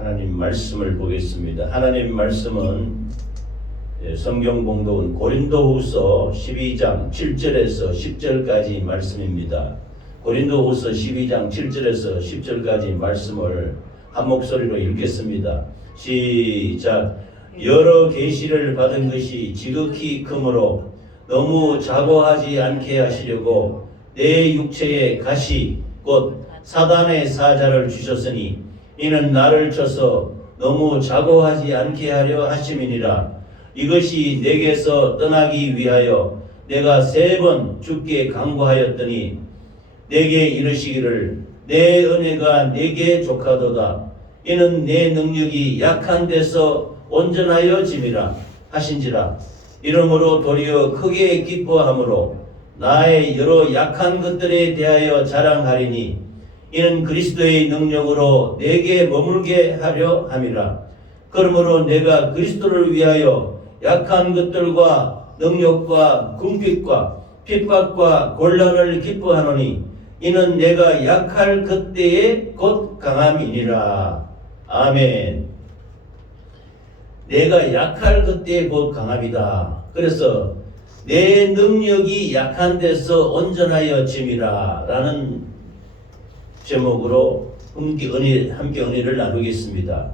하나님 말씀을 보겠습니다. 하나님 말씀은 성경 봉독은 고린도후서 12장 7절에서 10절까지 말씀입니다. 고린도후서 12장 7절에서 10절까지 말씀을 한 목소리로 읽겠습니다. 시작. 여러 계시를 받은 것이 지극히 크므로 너무 자고하지 않게 하시려고 내 육체에 가시 곧 사단의 사자를 주셨으니 이는 나를 쳐서 너무 자고하지 않게 하려 하심이니라. 이것이 내게서 떠나기 위하여 내가 3번 주께 간구하였더니 내게 이르시기를 내 은혜가 내게 족하도다. 이는 내 능력이 약한 데서 온전하여 짐이라 하신지라. 이러므로 도리어 크게 기뻐함으로 나의 여러 약한 것들에 대하여 자랑하리니 이는 그리스도의 능력으로 내게 머물게 하려 함이라. 그러므로 내가 그리스도를 위하여 약한 것들과 능력과 궁핍과 핍박과 곤란을 기뻐하노니 이는 내가 약할 그때에 곧 강함이니라. 아멘. 내가 약할 그때에 곧 강함이다. 그래서 내 능력이 약한 데서 온전하여 짐이라 라는 제목으로 함께 은혜를 나누겠습니다.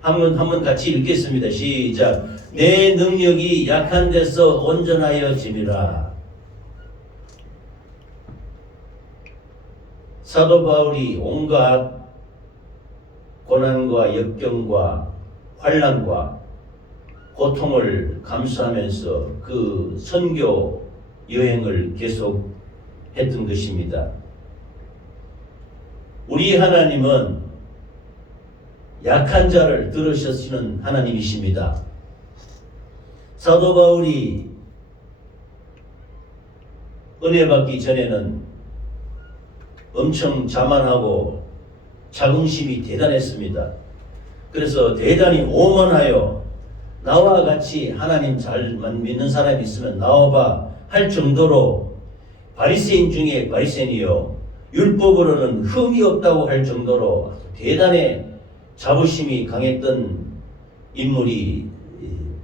한번 같이 읽겠습니다. 시작. 내 능력이 약한 데서 온전하여 짐이라. 사도 바울이 온갖 고난과 역경과 환난과 고통을 감수하면서 그 선교 여행을 계속 했던 것입니다. 우리 하나님은 약한 자를 들으시는 하나님이십니다. 사도 바울이 은혜 받기 전에는 엄청 자만하고 자긍심이 대단했습니다. 그래서 대단히 오만하여 나와 같이 하나님 잘 믿는 사람이 있으면 나와봐 할 정도로 바리새인 중에 바리새인이요 율법으로는 흠이 없다고 할 정도로 대단히 자부심이 강했던 인물이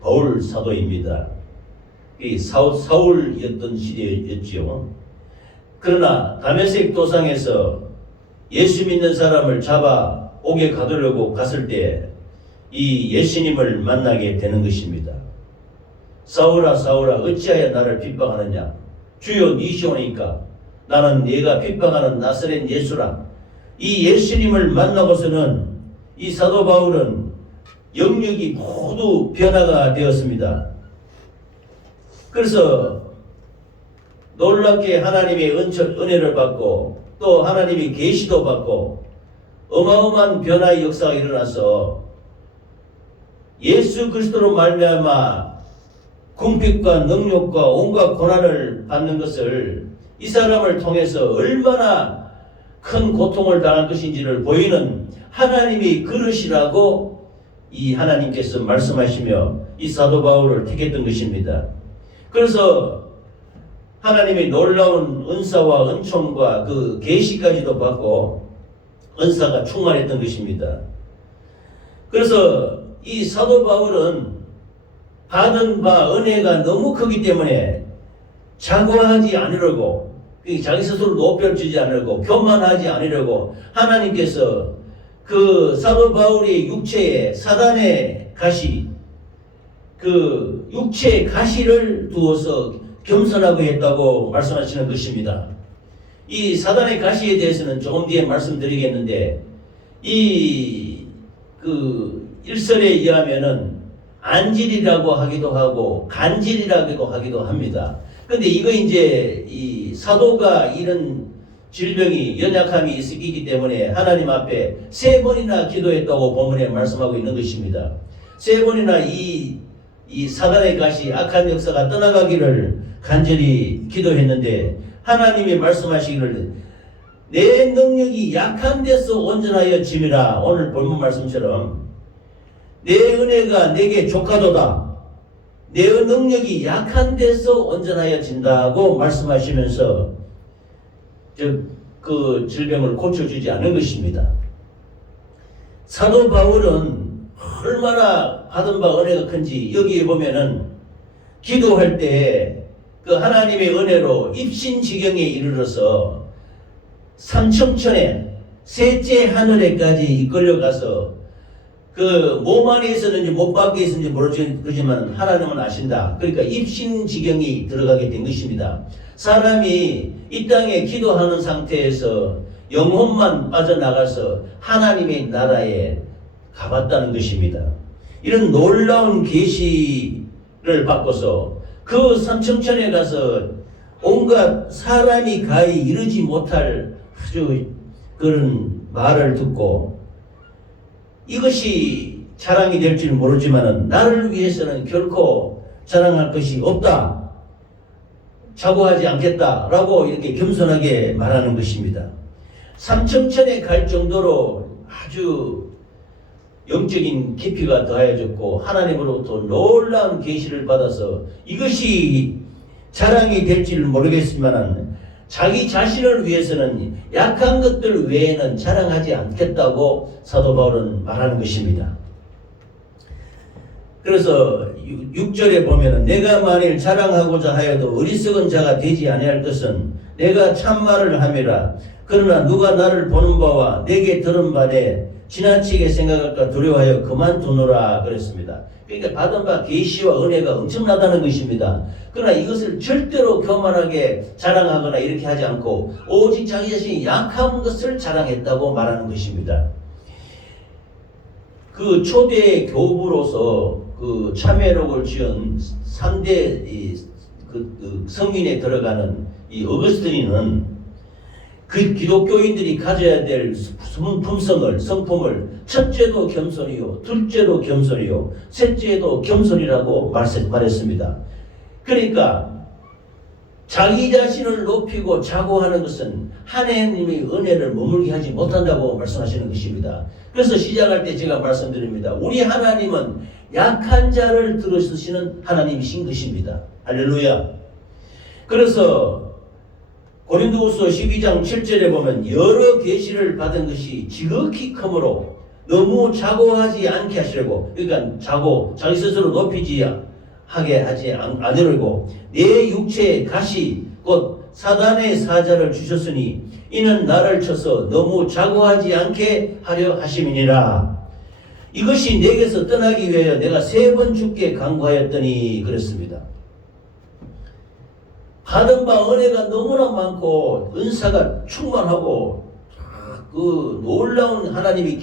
바울 사도입니다. 사울이었던 시대였지요. 그러나 다메섹 도상에서 예수 믿는 사람을 잡아 옥에 가두려고 갔을 때 이 예수님을 만나게 되는 것입니다. 사울아 사울아 어찌하여 나를 핍박하느냐. 주여 니시오니까 나는 네가 핍박하는 나사렛 예수라. 이 예수님을 만나고서는 이 사도 바울은 영역이 모두 변화가 되었습니다. 그래서 놀랍게 하나님의 은혜를 받고 또 하나님이 계시도 받고 어마어마한 변화의 역사가 일어나서 예수 그리스도로 말미암아 궁핍과 능력과 온갖 고난을 받는 것을 이 사람을 통해서 얼마나 큰 고통을 당할 것인지를 보이는 하나님이 그러시라고 이 하나님께서 말씀하시며 이 사도 바울을 택했던 것입니다. 그래서 하나님의 놀라운 은사와 은총과 그 계시까지도 받고 은사가 충만했던 것입니다. 그래서 이 사도 바울은 받은 바 은혜가 너무 크기 때문에 자고하지 않으려고 자기 스스로 높여주지 않으려고 교만하지 않으려고 하나님께서 그 사도 바울의 육체에 사단의 가시 그 육체의 가시를 두어서 겸손하고 했다고 말씀하시는 것입니다. 이 사단의 가시에 대해서는 조금 뒤에 말씀드리겠는데 그 일설에 의하면은 안질이라고 하기도 하고 간질이라고 하기도 합니다. 근데 이거 이제 이 사도가 이런 질병이 연약함이 있기 때문에 하나님 앞에 3번이나 기도했다고 본문에 말씀하고 있는 것입니다. 3번이나 이 사단의 가시 악한 역사가 떠나가기를 간절히 기도했는데 하나님이 말씀하시기를 내 능력이 약한 데서 온전하여 짐이라. 오늘 본문 말씀처럼 내 은혜가 내게 족하도다. 내 능력이 약한 데서 온전하여 진다고 말씀하시면서 그 질병을 고쳐주지 않은 것입니다. 사도 바울은 얼마나 받은 바 은혜가 큰지 여기에 보면은 기도할 때 그 하나님의 은혜로 입신지경에 이르러서 삼청천에 셋째 하늘에까지 이끌려가서 그 몸 안에 있었는지 못 밖에 있었는지 모르지만 하나님은 아신다. 그러니까 입신지경이 들어가게 된 것입니다. 사람이 이 땅에 기도하는 상태에서 영혼만 빠져나가서 하나님의 나라에 가봤다는 것입니다. 이런 놀라운 계시를 받고서 그 삼청천에 가서 온갖 사람이 가히 이르지 못할 아주 그런 말을 듣고 이것이 자랑이 될 줄 모르지만 나를 위해서는 결코 자랑할 것이 없다. 자고하지 않겠다라고 이렇게 겸손하게 말하는 것입니다. 삼청천에 갈 정도로 아주 영적인 깊이가 더해졌고 하나님으로부터 놀라운 계시를 받아서 이것이 자랑이 될지를 모르겠지만 자기 자신을 위해서는 약한 것들 외에는 자랑하지 않겠다고 사도 바울은 말하는 것입니다. 그래서 6절에 보면 내가 만일 자랑하고자 하여도 어리석은 자가 되지 아니할 것은 내가 참말을 함이라. 그러나 누가 나를 보는 바와 내게 들은 바에 지나치게 생각할까 두려워하여 그만두노라 그랬습니다. 그러니까 받은 바 계시와 은혜가 엄청나다는 것입니다. 그러나 이것을 절대로 교만하게 자랑하거나 이렇게 하지 않고 오직 자기 자신이 약한 것을 자랑했다고 말하는 것입니다. 그 초대 교부로서 그 참회록을 지은 3대 성인에 들어가는 이 어거스틴은 그 기독교인들이 가져야 될 성품을 첫째도 겸손이요, 둘째도 겸손이요, 셋째도 겸손이라고 말했습니다. 그러니까 자기 자신을 높이고 자고하는 것은 하나님의 은혜를 머물게 하지 못한다고 말씀하시는 것입니다. 그래서 시작할 때 제가 말씀드립니다. 우리 하나님은 약한 자를 들어주시는 하나님이신 것입니다. 할렐루야. 그래서 고린도후서 12장 7절에 보면 여러 계시를 받은 것이 지극히 크므로 너무 자고하지 않게 하시려고, 그러니까 자기 스스로 높이지 하게 하지 않으려고 내 육체에 가시 곧 사단의 사자를 주셨으니 이는 나를 쳐서 너무 자고하지 않게 하려 하심이니라. 이것이 내게서 떠나기 위하여 내가 3번 주께 간구하였더니 그랬습니다. 받은 바 은혜가 너무나 많고 은사가 충만하고 그 놀라운 하나님의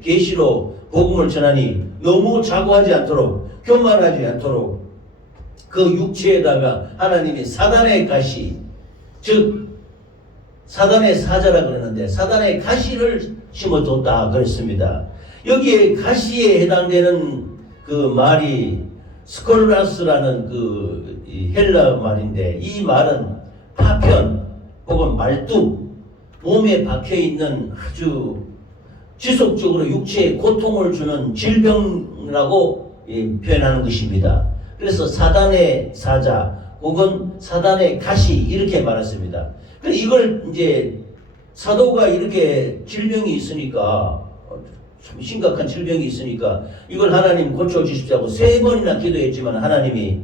계시로 복음을 전하니 너무 자고하지 않도록 교만하지 않도록 그 육체에다가 하나님이 사단의 가시, 즉 사단의 사자라 그러는데 사단의 가시를 심어뒀다 그랬습니다. 여기에 가시에 해당되는 그 말이 스콜라스라는 그 헬라 말인데 이 말은 파편 혹은 말뚝, 몸에 박혀있는 아주 지속적으로 육체에 고통을 주는 질병이라고 표현하는 것입니다. 그래서 사단의 사자 혹은 사단의 가시 이렇게 말했습니다. 그래서 이걸 이제 사도가 이렇게 질병이 있으니까 참 심각한 질병이 있으니까 이걸 하나님 고쳐주십시오 3번이나 기도했지만 하나님이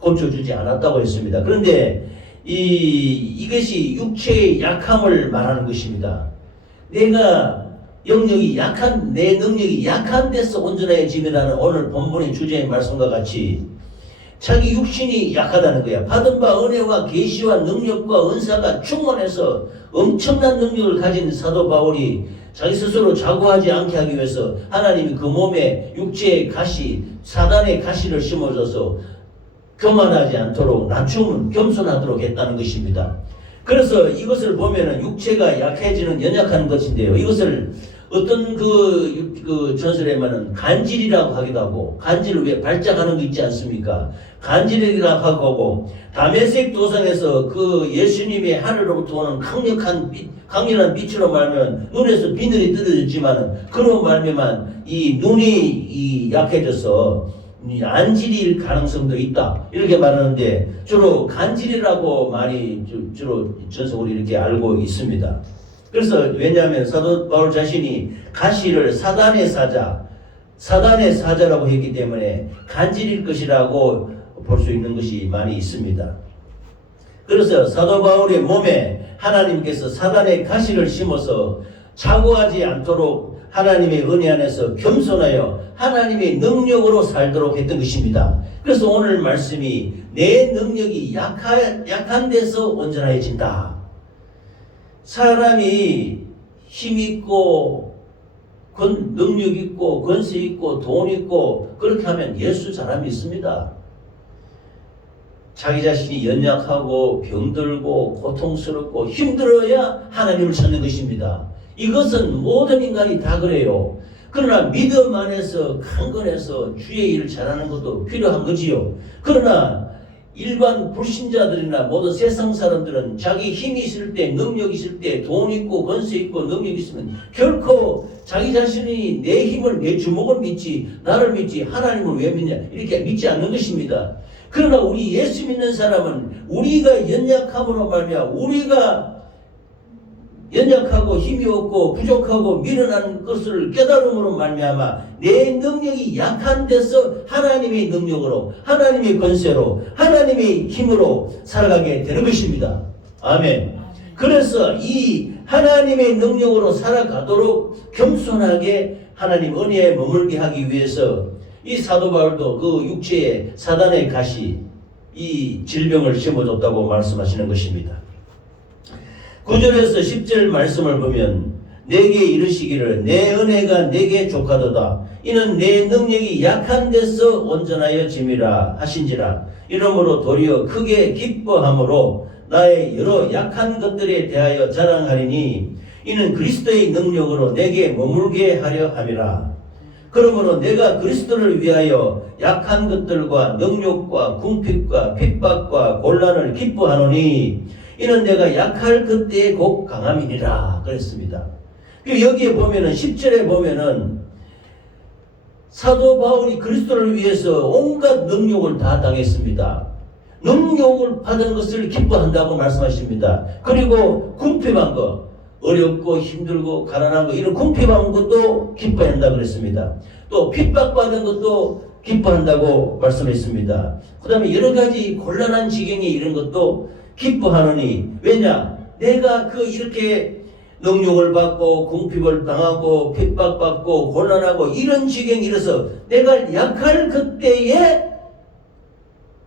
고쳐주지 않았다고 했습니다. 그런데 이것이 육체의 약함을 말하는 것입니다. 내가 내 능력이 약한 데서 온전해짐이라는 오늘 본문의 주제의 말씀과 같이 자기 육신이 약하다는 거야. 받은 바 은혜와 계시와 능력과 은사가 충만해서 엄청난 능력을 가진 사도 바울이 자기 스스로 자고하지 않게 하기 위해서 하나님이 그 몸에 육체의 가시, 사단의 가시를 심어줘서 교만하지 않도록 낮춤은 겸손하도록 했다는 것입니다. 그래서 이것을 보면은 육체가 약해지는 연약한 것인데요. 이것을 어떤 그 전설에만은 간질이라고 하기도 하고, 간질을 왜 발작하는 거 있지 않습니까? 간질이라고 하고, 다메섹 도상에서 그 예수님의 하늘로부터 오는 강렬한 빛으로 말하면 눈에서 비늘이 떨어졌지만, 그로 말미암아 이 눈이 약해져서 안질일 가능성도 있다. 이렇게 말하는데, 주로 간질이라고 많이 주로 전속으로 이렇게 알고 있습니다. 그래서 왜냐하면 사도 바울 자신이 가시를 사단의 사자라고 했기 때문에 간질일 것이라고 볼 수 있는 것이 많이 있습니다. 그래서 사도 바울의 몸에 하나님께서 사단의 가시를 심어서 자고하지 않도록 하나님의 은혜 안에서 겸손하여 하나님의 능력으로 살도록 했던 것입니다. 그래서 오늘 말씀이 내 능력이 약한 데서 온전해진다. 사람이 힘있고 능력 있고 권세 있고 돈 있고 그렇게 하면 예수 잘함이 있습니다. 자기 자신이 연약하고 병들고 고통스럽고 힘들어야 하나님을 찾는 것입니다. 이것은 모든 인간이 다 그래요. 그러나 믿음 안에서 강건해서 주의 일을 잘하는 것도 필요한 거지요. 그러나 일반 불신자들이나 모든 세상 사람들은 자기 힘이 있을 때, 능력이 있을 때, 돈 있고 권세 있고 능력이 있으면 결코 자기 자신이 내 힘을, 내 주먹을 믿지, 나를 믿지, 하나님을 왜 믿냐 이렇게 믿지 않는 것입니다. 그러나 우리 예수 믿는 사람은 우리가 연약함으로 말미암아 우리가 연약하고 힘이 없고 부족하고 미련한 것을 깨달음으로 말미암아 내 능력이 약한 데서 하나님의 능력으로, 하나님의 권세로, 하나님의 힘으로 살아가게 되는 것입니다. 아멘. 그래서 이 하나님의 능력으로 살아가도록 겸손하게 하나님 은혜에 머물게 하기 위해서 이 사도 바울도 그 육체에 사단의 가시, 이 질병을 심어줬다고 말씀하시는 것입니다. 9절에서 10절 말씀을 보면 내게 이르시기를 내 은혜가 내게 족하도다. 이는 내 능력이 약한 데서 온전하여 짐이라 하신지라. 이러므로 도리어 크게 기뻐함으로 나의 여러 약한 것들에 대하여 자랑하리니 이는 그리스도의 능력으로 내게 머물게 하려 함이라. 그러므로 내가 그리스도를 위하여 약한 것들과 능력과 궁핍과 핍박과 곤란을 기뻐하노니 이는 내가 약할 그때에 곧 강함이니라 그랬습니다. 여기에 보면은 10절에 보면은 사도 바울이 그리스도를 위해서 온갖 능력을 다 당했습니다. 능력을 받은 것을 기뻐한다고 말씀하십니다. 그리고 궁핍한 것, 어렵고 힘들고 가난한 것, 이런 궁핍한 것도 기뻐한다 그랬습니다. 또 핍박받은 것도 기뻐한다고 말씀했습니다. 그 다음에 여러 가지 곤란한 지경에 이런 것도 기뻐하노니 왜냐? 내가 이렇게 능력을 받고 궁핍을 당하고 핍박받고 곤란하고 이런 지경에 이르러서 내가 약할 그때에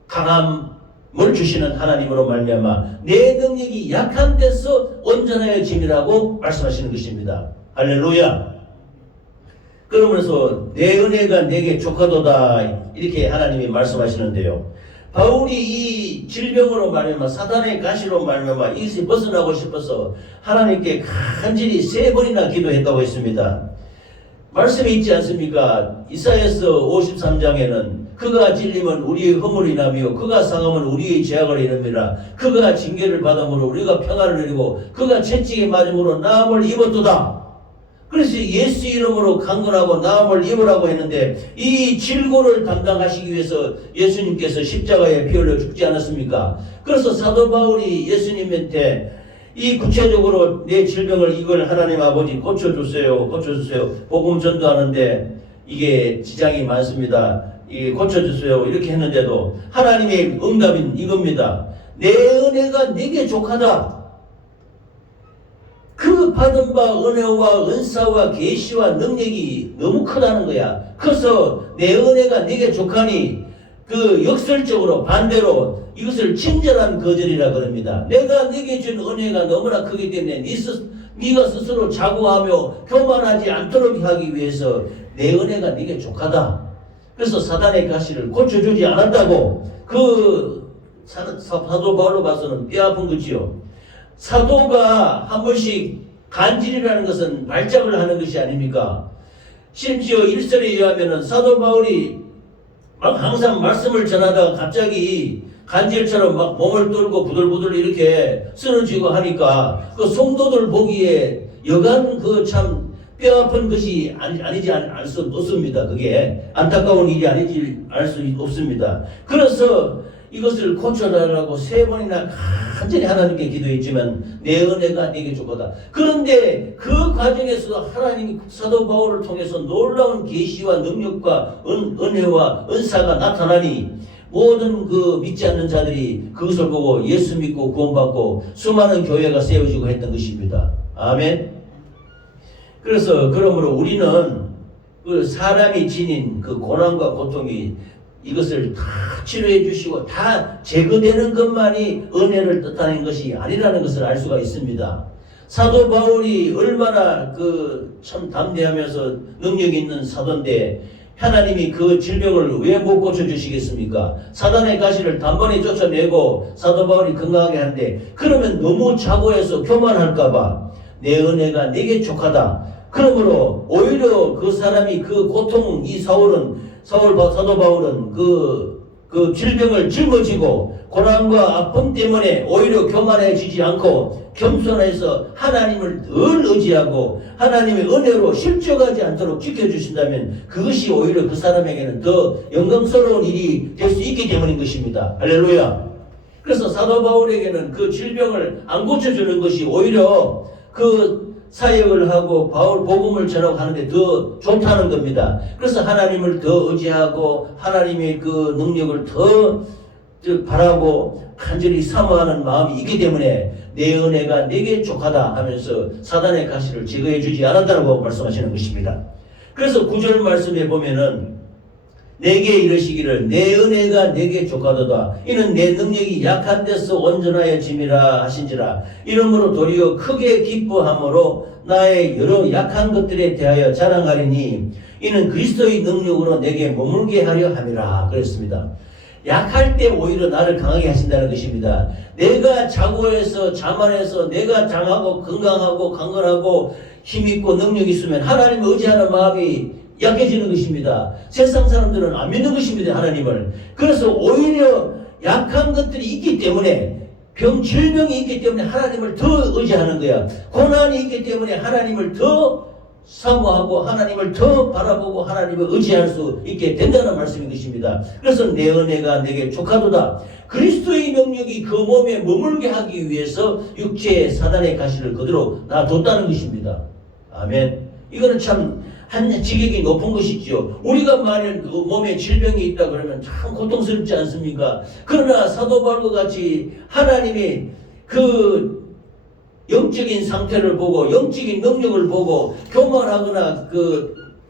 강함을 주시는 하나님으로 말미암아 내 능력이 약한 데서 온전해짐이라고 말씀하시는 것입니다. 할렐루야. 그러면서 내 은혜가 내게 족하도다 이렇게 하나님이 말씀하시는데요. 바울이 이 질병으로 말미암아 사단의 가시로 말미암아 이것이 벗어나고 싶어서 하나님께 간절히 3번이나 기도했다고 했습니다. 말씀이 있지 않습니까? 이사야서 53장에는 그가 찔림은 우리의 허물이라며 그가 상함은 우리의 죄악을 이름이라. 그가 징계를 받음으로 우리가 평안을 누리고 그가 채찍에 맞음으로 나음을 입었도다. 그래서 예수 이름으로 강건하고 나음을 입으라고 했는데 이 질고를 담당하시기 위해서 예수님께서 십자가에 피 흘려 죽지 않았습니까? 그래서 사도 바울이 예수님한테 이 구체적으로 내 질병을 이걸 하나님 아버지 고쳐주세요. 복음 전도하는데 이게 지장이 많습니다. 이게 고쳐주세요. 이렇게 했는데도 하나님의 응답은 이겁니다. 내 은혜가 내게 족하다. 그 받은 바 은혜와 은사와 계시와 능력이 너무 크다는 거야. 그래서 내 은혜가 내게 족하니 역설적으로 반대로 이것을 친절한 거절이라 그럽니다. 내가 네게 준 은혜가 너무나 크기 때문에 네가 스스로 자고하며 교만하지 않도록 하기 위해서 내 은혜가 네게 족하다. 그래서 사단의 가시를 고쳐주지 않았다고 사도 바울로 봐서는 뼈아픈 거지요. 사도가 한 번씩 간질이라는 것은 발작을 하는 것이 아닙니까? 심지어 1절에 의하면 사도 바울이 막 항상 말씀을 전하다가 갑자기 간질처럼 막 몸을 떨고 부들부들 이렇게 쓰러지고 하니까 그 성도들 보기에 여간 참 뼈아픈 것이 아니지 알 수 없습니다. 그게 안타까운 일이 아니지 알 수 없습니다. 그래서 이것을 고쳐달라고 3번이나 간절히 하나님께 기도했지만 내 은혜가 네게 족하다. 그런데 그 과정에서도 하나님이 사도 바울을 통해서 놀라운 계시와 능력과 은혜와 은사가 나타나니 모든 그 믿지 않는 자들이 그것을 보고 예수 믿고 구원받고 수많은 교회가 세워지고 했던 것입니다. 아멘. 그래서 그러므로 우리는 그 사람이 지닌 그 고난과 고통이 이것을 다 치료해 주시고 다 제거되는 것만이 은혜를 뜻하는 것이 아니라는 것을 알 수가 있습니다. 사도 바울이 얼마나 그 참 담대하면서 능력 있는 사도인데 하나님이 그 질병을 왜 못 고쳐주시겠습니까? 사단의 가시를 단번에 쫓아내고 사도 바울이 건강하게 하는데 그러면 너무 자고해서 교만할까봐 내 은혜가 네게 족하다. 그러므로 오히려 그 사람이 그 고통 이 사도 바울은 그 질병을 짊어지고 고난과 아픔 때문에 오히려 교만해지지 않고 겸손해서 하나님을 늘 의지하고 하나님의 은혜로 실족하지 않도록 지켜주신다면 그것이 오히려 그 사람에게는 더 영광스러운 일이 될 수 있기 때문인 것입니다. 할렐루야. 그래서 사도 바울에게는 그 질병을 안 고쳐주는 것이 오히려 그 사역을 하고 바울 복음을 전하고 하는데 더 좋다는 겁니다. 그래서 하나님을 더 의지하고 하나님의 그 능력을 더 바라고 간절히 사모하는 마음이 있기 때문에 내 은혜가 네게 족하다 하면서 사단의 가시를 제거해 주지 않았다고 말씀하시는 것입니다. 그래서 9절 말씀에 보면은 내게 이르시기를 내 은혜가 내게 족하도다. 이는 내 능력이 약한 데서 온전하여 짐이라 하신지라. 이러므로 도리어 크게 기뻐함으로 나의 여러 약한 것들에 대하여 자랑하리니 이는 그리스도의 능력으로 내게 머물게 하려 함이라. 그랬습니다. 약할 때 오히려 나를 강하게 하신다는 것입니다. 내가 자고해서 자만해서 내가 장하고 건강하고 강건하고 힘있고 능력이 있으면 하나님을 의지하는 마음이 약해지는 것입니다. 세상 사람들은 안 믿는 것입니다. 하나님을. 그래서 오히려 약한 것들이 있기 때문에 질병이 있기 때문에 하나님을 더 의지하는 거야. 고난이 있기 때문에 하나님을 더 사모하고 하나님을 더 바라보고 하나님을 의지할 수 있게 된다는 말씀인 것입니다. 그래서 내 은혜가 내게 족하도다. 그리스도의 능력이 그 몸에 머물게 하기 위해서 육체의 사단의 가시를 그대로 놔뒀다는 것입니다. 아멘. 이거는 참 한 지경이 높은 것이죠. 우리가 만약 그 몸에 질병이 있다 그러면 참 고통스럽지 않습니까? 그러나 사도 바울과 같이 하나님의 그 영적인 상태를 보고 영적인 능력을 보고 교만하거나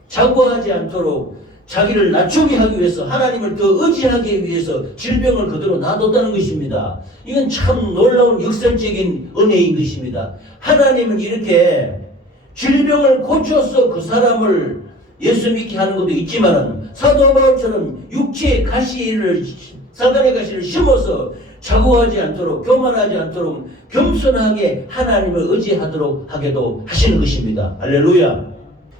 자고하지 않도록 자기를 낮추게 하기 위해서 하나님을 더 의지하기 위해서 질병을 그대로 놔뒀다는 것입니다. 이건 참 놀라운 역설적인 은혜인 것입니다. 하나님은 이렇게 질병을 고쳐서 그 사람을 예수 믿게 하는 것도 있지만 사도 바울처럼 육체의 가시를 사단의 가시를 심어서 자고하지 않도록 교만하지 않도록 겸손하게 하나님을 의지하도록 하게도 하시는 것입니다. 할렐루야.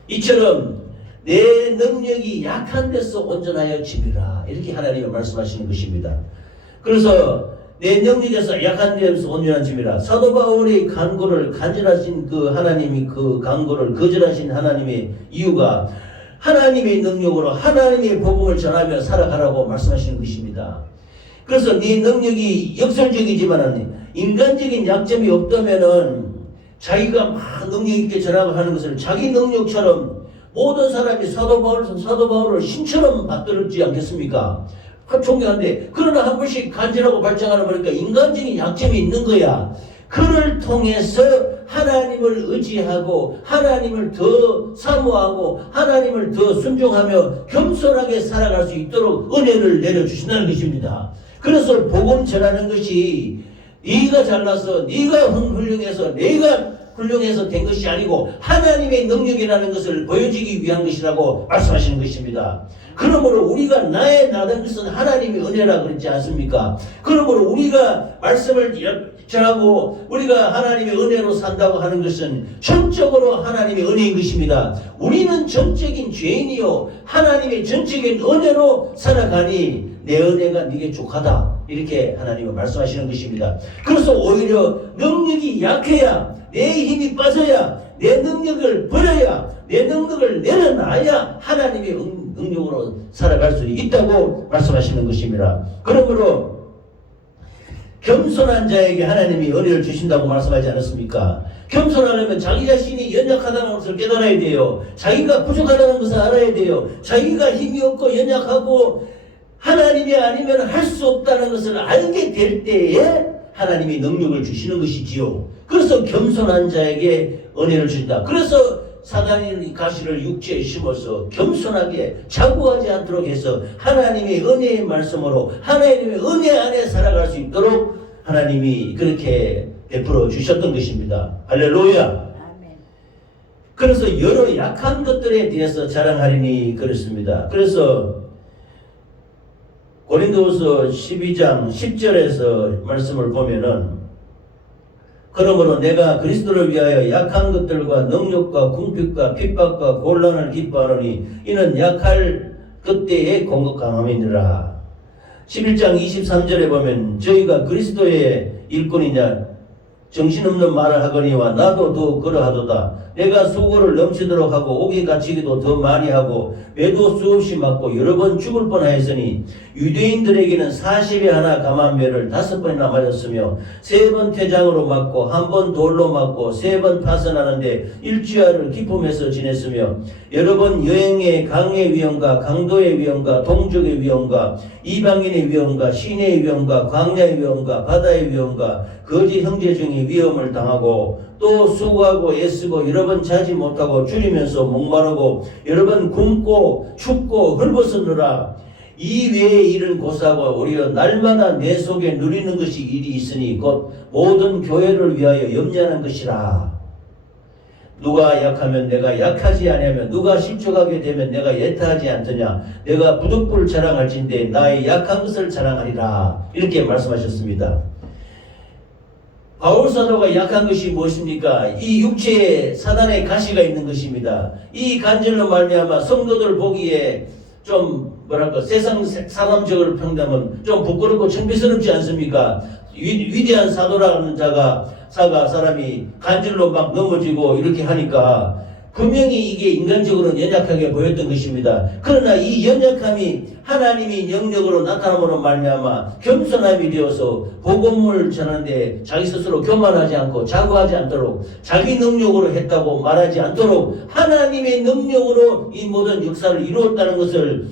이처럼 내 능력이 약한 데서 온전하여 짐이라 이렇게 하나님이 말씀하시는 것입니다. 그래서 내 능력에서 약한 데서 온전한 짐이라. 사도 바울의 간구를 간절하신 그 하나님이 그 간구를 거절하신 하나님의 이유가 하나님의 능력으로 하나님의 복음을 전하며 살아가라고 말씀하시는 것입니다. 그래서 네 능력이 역설적이지만 인간적인 약점이 없다면은 자기가 막 능력 있게 전하고 하는 것을 자기 능력처럼 모든 사람이 사도 바울을 신처럼 받들지 않겠습니까? 존경한데 그러나 한 번씩 간절하고 발전하는 거니까 인간적인 약점이 있는 거야. 그를 통해서 하나님을 의지하고 하나님을 더 사모하고 하나님을 더 순종하며 겸손하게 살아갈 수 있도록 은혜를 내려주신다는 것입니다. 그래서 복음 전하는 것이 네가 잘나서 네가 훌륭해서 네가 훌륭해서 된 것이 아니고 하나님의 능력이라는 것을 보여주기 위한 것이라고 말씀하시는 것입니다. 그러므로 우리가 나된 것은 하나님의 은혜라 그랬지 않습니까? 그러므로 우리가 말씀을 전하고 우리가 하나님의 은혜로 산다고 하는 것은 전적으로 하나님의 은혜인 것입니다. 우리는 전적인 죄인이요 하나님의 전적인 은혜로 살아가니 내 은혜가 네게 족하다 이렇게 하나님은 말씀하시는 것입니다. 그래서 오히려 능력이 약해야 내 힘이 빠져야 내 능력을 버려야 내 능력을 내려놔야 하나님의 능력으로 살아갈 수 있다고 말씀하시는 것입니다. 그러므로 겸손한 자에게 하나님이 은혜를 주신다고 말씀하지 않았습니까? 겸손하려면 자기 자신이 연약하다는 것을 깨달아야 돼요. 자기가 부족하다는 것을 알아야 돼요. 자기가 힘이 없고 연약하고 하나님이 아니면 할 수 없다는 것을 알게 될 때에 하나님이 능력을 주시는 것이지요. 그래서 겸손한 자에게 은혜를 준다. 그래서 사단이 가시를 육체에 심어서 겸손하게 자고하지 않도록 해서 하나님의 은혜의 말씀으로 하나님의 은혜 안에 살아갈 수 있도록 하나님이 그렇게 베풀어 주셨던 것입니다. 할렐루야. 그래서 여러 약한 것들에 대해서 자랑하리니 그렇습니다. 그래서 고린도후서 12장 10절에서 말씀을 보면은 그러므로 내가 그리스도를 위하여 약한 것들과 능력과 궁핍과 핍박과 곤란을 기뻐하노니 이는 약할 그때의 공급 강함이니라. 11장 23절에 보면 저희가 그리스도의 일꾼이냐 정신없는 말을 하거니와 나도 더 그러하도다. 내가 수고를 넘치도록 하고 옥에 갇히기도 더 많이 하고 매도 수없이 맞고 여러 번 죽을 뻔하였으니 유대인들에게는 40에 하나 감한 매를 5번이나 맞았으며 3번 퇴장으로 맞고 1번 돌로 맞고 3번 파선하는데 일주일을 기쁨에서 지냈으며 여러 번 여행의 강의 위험과 강도의 위험과 동족의 위험과 이방인의 위험과 시내의 위험과 광야의 위험과 바다의 위험과 거짓 형제 중에 위험을 당하고 또 수고하고 애쓰고 여러 번 자지 못하고 줄이면서 목마르고 여러 번 굶고 춥고 헐벗었느라 이 외의 일은 고사하고 오히려 날마다 내 속에 누리는 것이 일이 있으니 곧 모든 교회를 위하여 염려하는 것이라. 누가 약하면 내가 약하지 아니하며 누가 실족하게 되면 내가 예타하지 않더냐. 내가 부득불 자랑할진대 나의 약한 것을 자랑하리라. 이렇게 말씀하셨습니다. 바울 사도가 약한 것이 무엇입니까? 이 육체에 사단의 가시가 있는 것입니다. 이 간절로 말미암아 성도들 보기에 좀 세상 사람적으로 평가하면 좀 부끄럽고 창피스럽지 않습니까? 위대한 사도라는 사람이 간절로 막 넘어지고 이렇게 하니까 분명히 이게 인간적으로는 연약하게 보였던 것입니다. 그러나 이 연약함이 하나님이 영역으로 나타남으로 말미암아 겸손함이 되어서 복음을 전하는데 자기 스스로 교만하지 않고 자고하지 않도록 자기 능력으로 했다고 말하지 않도록 하나님의 능력으로 이 모든 역사를 이루었다는 것을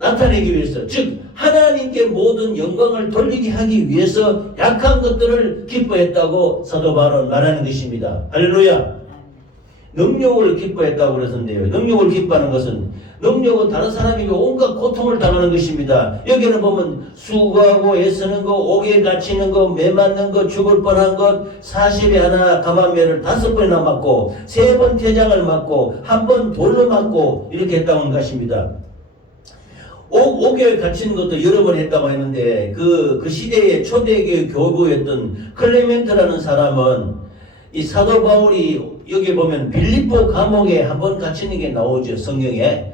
나타내기 위해서, 즉 하나님께 모든 영광을 돌리게 하기 위해서 약한 것들을 기뻐했다고 사도 바울은 말하는 것입니다. 할렐루야. 능력을 기뻐했다고 그랬는데요. 능력을 기뻐하는 것은 능력은 다른 사람에게 온갖 고통을 당하는 것입니다. 여기는 보면 수고하고 애쓰는 거, 옥에 갇히는 거, 매 맞는 거, 죽을 뻔한 것, 40에 하나 감한 매를 5번이나 맞고 3번 퇴장을 맞고 1번 돌로 맞고 이렇게 했다는 것입니다. 옥에 갇히는 것도 여러 번 했다고 했는데 그 시대의 초대교회 교부였던 클레멘트라는 사람은 이 사도 바울이 여기 보면 빌립보 감옥에 한번 갇히는 게 나오죠. 성경에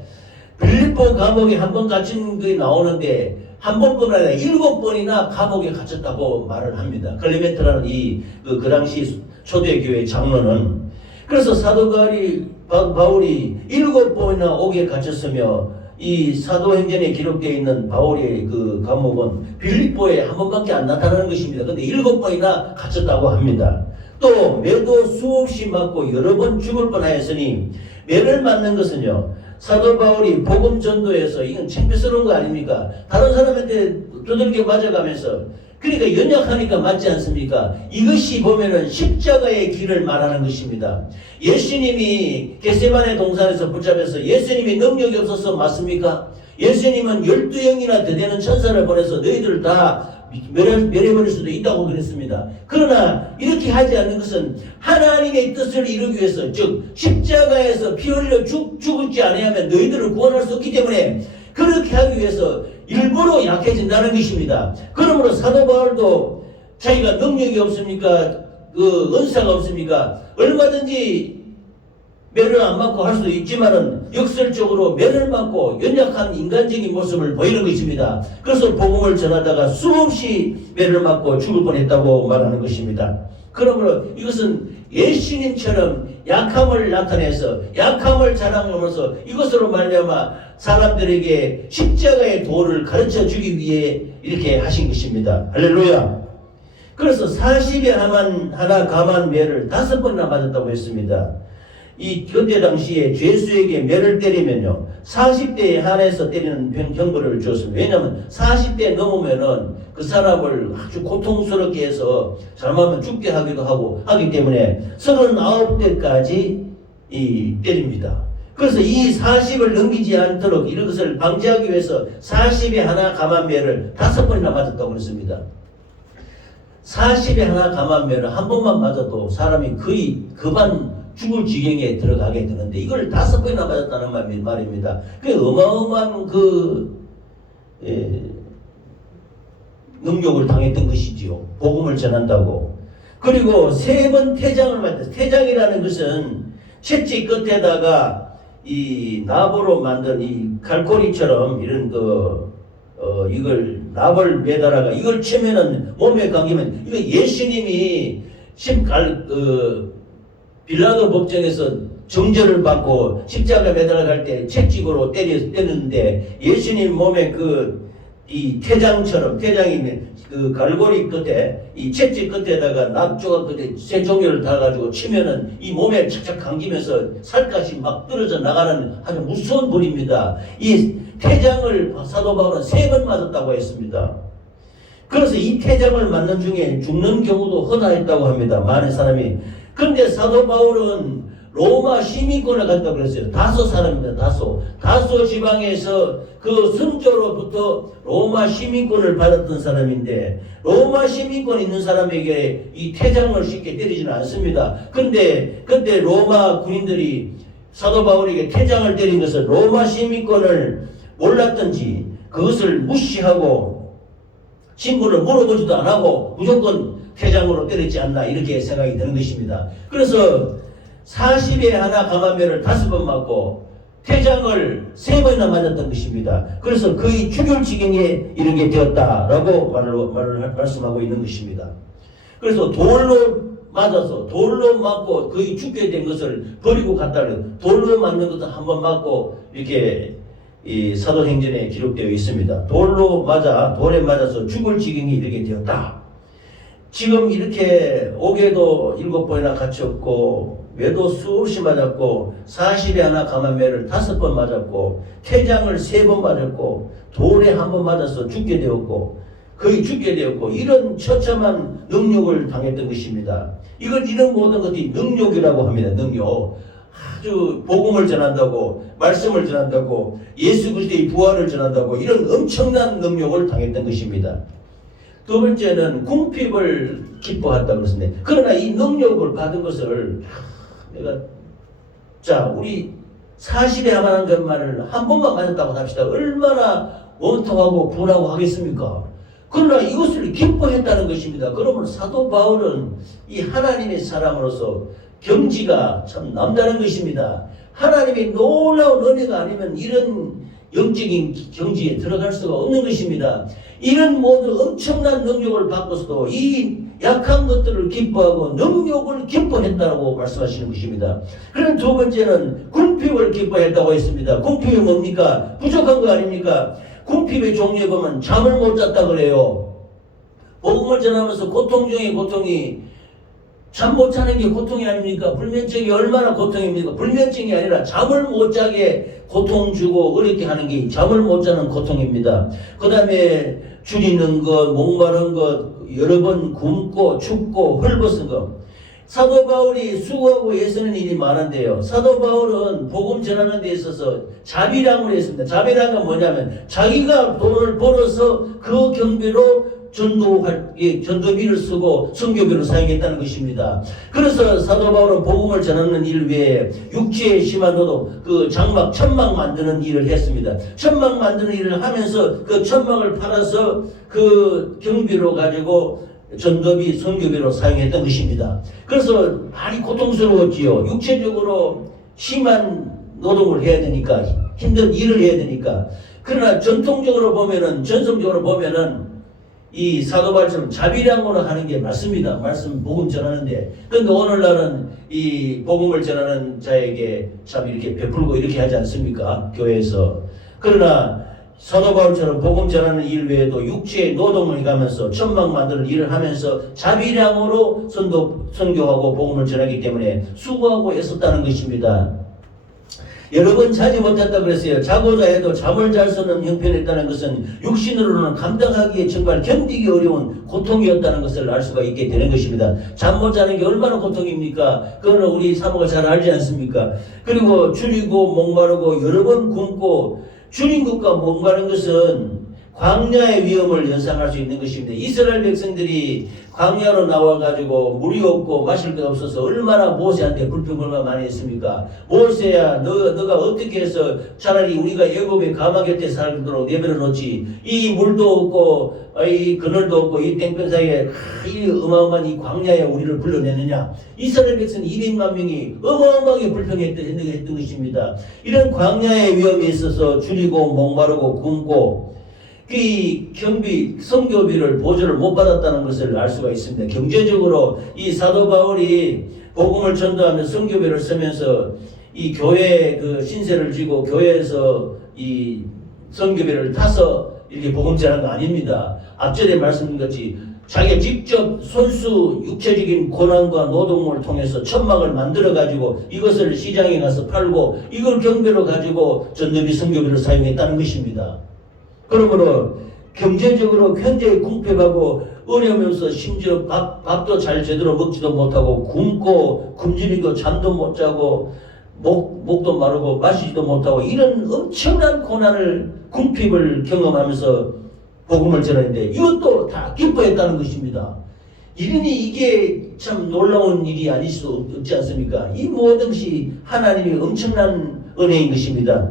빌립보 감옥에 한번 갇히는 게 나오는데 한 번뿐만 아니라 7번이나 감옥에 갇혔다고 말을 합니다. 클레멘트라는 그 당시 초대교회 장로는. 그래서 사도 바울이 7번이나 옥에 갇혔으며 이 사도행전에 기록되어 있는 바울의 그 감옥은 빌립보에 한 번밖에 안 나타나는 것입니다. 그런데 7번이나 갇혔다고 합니다. 또 매도 수없이 맞고 여러 번 죽을 뻔하였으니 매를 맞는 것은요, 사도 바울이 복음 전도에서 이건 창피스러운 거 아닙니까? 다른 사람한테 두들겨 맞아가면서 그러니까 연약하니까 맞지 않습니까? 이것이 보면은 십자가의 길을 말하는 것입니다. 예수님이 겟세마네 동산에서 붙잡혀서 예수님이 능력이 없어서 맞습니까? 예수님은 12영이나 더 되는 천사를 보내서 너희들을 다 멸해버릴 수도 있다고 그랬습니다. 그러나 이렇게 하지 않는 것은 하나님의 뜻을 이루기 위해서, 즉 십자가에서 피 흘려 죽지 아니하면 너희들을 구원할 수 없기 때문에 그렇게 하기 위해서 일부러 약해진다는 것입니다. 그러므로 사도 바울도 자기가 능력이 없습니까? 그 은사가 없습니까? 얼마든지 매를 안 맞고 할 수도 있지만은 역설적으로 매를 맞고 연약한 인간적인 모습을 보이는 것입니다. 그래서 복음을 전하다가 수없이 매를 맞고 죽을 뻔했다고 말하는 것입니다. 그러므로 이것은 예수님처럼 약함을 나타내서 약함을 자랑하면서 이것으로 말미암아 사람들에게 십자가의 도를 가르쳐 주기 위해 이렇게 하신 것입니다. 할렐루야. 그래서 40에 하나 감한 매를 5번이나 맞았다고 했습니다. 이 그때 당시에 죄수에게 매를 때리면요 40대에 한해서 때리는 형벌을 주었습니다. 왜냐하면 40대 넘으면은 그 사람을 아주 고통스럽게 해서 잘못하면 죽게 하기도 하기 때문에 39대까지 때립니다. 그래서 이 40을 넘기지 않도록 이런 것을 방지하기 위해서 40에 하나 감한 매를 5번이나 맞았다고 그랬습니다. 40에 하나 감한 매를 한 번만 맞아도 사람이 거의 급한 죽을 지경에 들어가게 되는데 이걸 5번이나 맞았다는 말입니다. 그게 어마어마한 능욕을 당했던 것이지요. 복음을 전한다고. 그리고 3번 퇴장을 맞았어요. 퇴장이라는 것은 채찍 끝에다가 이 나보로 만든 이 갈고리처럼 이런 이걸 납을 매달아가 이걸 치면은 몸에 감기면 이거 예수님이 빌라도 법정에서 정죄를 받고 십자가 매달아 갈 때 채찍으로 때렸는데 예수님 몸에 이 퇴장처럼 퇴장이 그 갈고리 끝에 이 채찍 끝에다가 납조각 끝에 세 종류를 달아가지고 치면은 이 몸에 착착 감기면서 살갗이 막 떨어져 나가는 아주 무서운 불입니다. 이 퇴장을 사도 바울은 3번 맞았다고 했습니다. 그래서 이 퇴장을 맞는 중에 죽는 경우도 허다했다고 합니다. 많은 사람이. 그런데 사도 바울은 로마 시민권을 갖다고 그랬어요. 다소 사람입니다. 다소 지방에서 그 선조로부터 로마 시민권을 받았던 사람인데 로마 시민권 있는 사람에게 이 퇴장을 쉽게 때리지는 않습니다. 근데 그때 로마 군인들이 사도 바울에게 퇴장을 때린 것을 로마 시민권을 몰랐던지 그것을 무시하고 신분을 물어보지도 안 하고 무조건 퇴장으로 때렸지 않나 이렇게 생각이 드는 것입니다. 그래서 40에 하나 감한 매를 5번 맞고 퇴장을 3번이나 맞았던 것입니다. 그래서 거의 죽을 지경에 이르게 되었다라고 말씀하고 있는 것입니다. 그래서 돌로 맞고 거의 죽게 된 것을 버리고 갔다는 돌로 맞는 것도 한 번 맞고 이렇게 이 사도행전에 기록되어 있습니다. 돌에 맞아서 죽을 지경에 이르게 되었다. 지금 이렇게 옥에도 7번이나 갇혔고 매도 수없이 맞았고 40에 하나 감한 매를 5번 맞았고 퇴장을 3번 맞았고 돌에 1번 맞아서 죽게 되었고 거의 죽게 되었고 이런 처참한 능욕을 당했던 것입니다. 이런 모든 것이 능욕이라고 합니다. 능욕. 아주 복음을 전한다고 말씀을 전한다고 예수 그리스도의 부활을 전한다고 이런 엄청난 능욕을 당했던 것입니다. 두 번째는 궁핍을 기뻐했다고 그랬습니다. 그러나 이 능력을 받은 것을 우리 40에 하나는 것만을 한 번만 맞았다고 합시다. 얼마나 원통하고 분하고 하겠습니까? 그러나 이것을 기뻐했다는 것입니다. 그러면 사도 바울은 이 하나님의 사람으로서 경지가 참 남다른 것입니다. 하나님의 놀라운 은혜가 아니면 이런 영적인 경지에 들어갈 수가 없는 것입니다. 이런 모든 엄청난 능력을 받고서도 이 약한 것들을 기뻐하고 능력을 기뻐했다고 말씀하시는 것입니다. 그럼 두 번째는 궁핍을 기뻐했다고 했습니다. 궁핍이 뭡니까? 부족한 거 아닙니까? 궁핍의 종류에 보면 잠을 못 잤다 그래요. 복음을 전하면서 고통 중에 고통이 잠 못 자는 게 고통이 아닙니까? 불면증이 얼마나 고통입니까? 불면증이 아니라 잠을 못 자게 고통 주고 어렵게 하는 게 잠을 못 자는 고통입니다. 그 다음에 줄이는 것, 목마른 것, 여러 번 굶고 춥고 헐벗은 것. 사도 바울이 수고하고 애쓰는 일이 많은데요. 사도 바울은 복음 전하는 데 있어서 자비랑을 했습니다. 자비랑은 뭐냐면 자기가 돈을 벌어서 그 경비로 전도비를 쓰고 선교비를 사용했다는 것입니다. 그래서 사도 바울은 복음을 전하는 일 외에 육체에 심한 노동, 그 장막, 천막 만드는 일을 했습니다. 천막 만드는 일을 하면서 그 천막을 팔아서 그 경비로 가지고 전도비, 선교비로 사용했던 것입니다. 그래서 많이 고통스러웠지요. 육체적으로 심한 노동을 해야 되니까, 힘든 일을 해야 되니까. 그러나 전통적으로 보면은, 전성적으로 보면은 이 사도발처럼 자비량으로 하는 게 맞습니다. 말씀 복음 전하는데. 그런데 오늘날은 이 복음을 전하는 자에게 참 이렇게 베풀고 이렇게 하지 않습니까? 교회에서. 그러나 사도 바울처럼 복음 전하는 일 외에도 육체의 노동을 해가면서 천막 만드는 일을 하면서 자비량으로 선교하고 복음을 전하기 때문에 수고하고 애썼다는 것입니다. 여러 번 자지 못했다 그랬어요. 자고자 해도 잠을 잘 수는 형편이었다는 것은 육신으로는 감당하기에 정말 견디기 어려운 고통이었다는 것을 알 수가 있게 되는 것입니다. 잠 못 자는 게 얼마나 고통입니까? 그거는 우리 사모가 잘 알지 않습니까? 그리고 줄이고 목마르고 여러 번 굶고 줄인 것과 목마른 것은 광야의 위험을 연상할 수 있는 것입니다. 이스라엘 백성들이 광야로 나와가지고 물이 없고 마실 데 없어서 얼마나 모세한테 불평을 많이 했습니까? 모세야, 너가 어떻게 해서 차라리 우리가 애굽의 가마 곁에 살도록 내버려 놓지, 이 물도 없고 이 그늘도 없고 이 땡볕 사이에 이 어마어마한 이 광야에 우리를 불러내느냐? 이스라엘 백성 200만 명이 어마어마하게 불평했던 것입니다. 이런 광야의 위험이 있어서 줄이고 목마르고 굶고 이 경비, 성교비를 보조를 못 받았다는 것을 알 수가 있습니다. 경제적으로 이 사도 바울이 복음을 전도하며 성교비를 쓰면서 이 교회에 그 신세를 지고 교회에서 이 성교비를 타서 이렇게 복음 전한 거 아닙니다. 앞전에 말씀드린 같이 자기가 직접 손수 육체적인 고난과 노동을 통해서 천막을 만들어 가지고 이것을 시장에 가서 팔고 이걸 경비로 가지고 전도비 성교비를 사용했다는 것입니다. 그러므로 경제적으로 굉장히 궁핍하고 어려우면서 심지어 밥도 잘 제대로 먹지도 못하고 굶고 굶주리고 잠도 못 자고 목도 마르고 마시지도 못하고 이런 엄청난 고난을 궁핍을 경험하면서 복음을 전하는데 이것도 다 기뻐했다는 것입니다. 이러니 이게 참 놀라운 일이 아닐 수 없지 않습니까? 이 모든 것이 하나님의 엄청난 은혜인 것입니다.